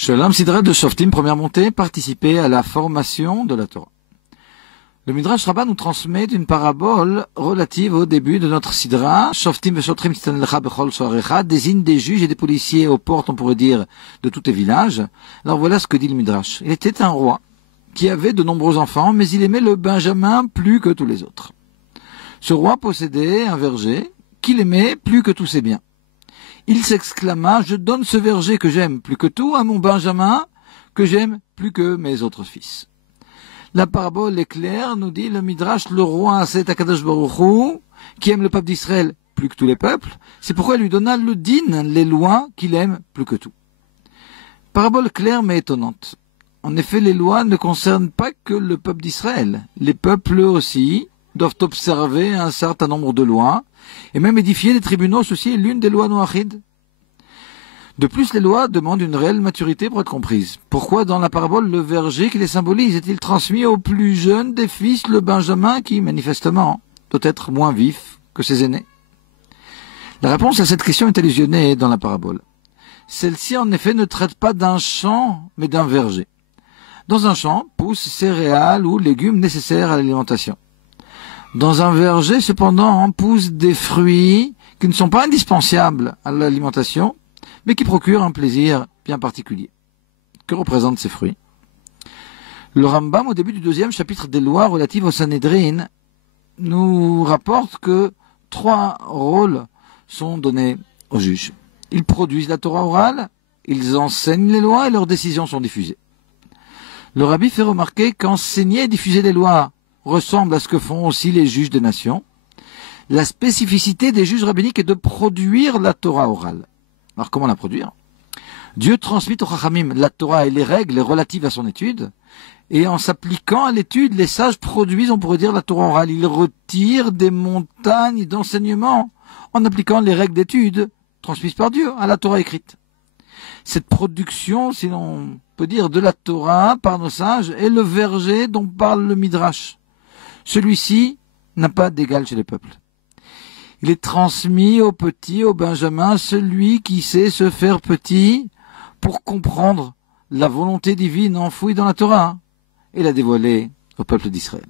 Shalom Sidra de Shoftim, première montée, participer à la formation de la Torah. Le Midrash Rabbah nous transmet une parabole relative au début de notre Sidra. Shoftim v'shotrim titan lecha bechol soarecha désigne des juges et des policiers aux portes, on pourrait dire, de tous les villages. Alors voilà ce que dit le Midrash. Il était un roi qui avait de nombreux enfants, mais il aimait le Benjamin plus que tous les autres. Ce roi possédait un verger qu'il aimait plus que tous ses biens. Il s'exclama: je donne ce verger que j'aime plus que tout à mon Benjamin, que j'aime plus que mes autres fils. La parabole est claire, nous dit le Midrash, le roi c'est Akadosh Baruch Hu, qui aime le peuple d'Israël plus que tous les peuples, c'est pourquoi il lui donna le din, les lois qu'il aime plus que tout. Parabole claire mais étonnante. En effet, les lois ne concernent pas que le peuple d'Israël. Les peuples aussi doivent observer un certain nombre de lois, et même édifier des tribunaux, ceci est l'une des lois noachides. De plus, les lois demandent une réelle maturité pour être comprises. Pourquoi, dans la parabole, le verger qui les symbolise est-il transmis au plus jeune des fils, le Benjamin, qui, manifestement, doit être moins vif que ses aînés? La réponse à cette question est allusionnée dans la parabole. Celle-ci, en effet, ne traite pas d'un champ, mais d'un verger. Dans un champ, poussent céréales ou légumes nécessaires à l'alimentation. Dans un verger, cependant, poussent des fruits qui ne sont pas indispensables à l'alimentation, mais qui procurent un plaisir bien particulier. Que représentent ces fruits? Le Rambam, au début du 2e chapitre des lois relatives au Sanhédrin, nous rapporte que 3 rôles sont donnés aux juges. Ils produisent la Torah orale, ils enseignent les lois et leurs décisions sont diffusées. Le Rabbi fait remarquer qu'enseigner et diffuser les lois ressemble à ce que font aussi les juges des nations. La spécificité des juges rabbiniques est de produire la Torah orale. Alors comment la produire? Dieu transmet au Chachamim la Torah et les règles relatives à son étude, et en s'appliquant à l'étude, les sages produisent, on pourrait dire, la Torah orale. Ils retirent des montagnes d'enseignement en appliquant les règles d'étude transmises par Dieu à la Torah écrite. Cette production, si l'on peut dire, de la Torah par nos sages est le verger dont parle le Midrash. Celui-ci n'a pas d'égal chez les peuples. Il est transmis au petit, au Benjamin, celui qui sait se faire petit pour comprendre la volonté divine enfouie dans la Torah et la dévoiler au peuple d'Israël.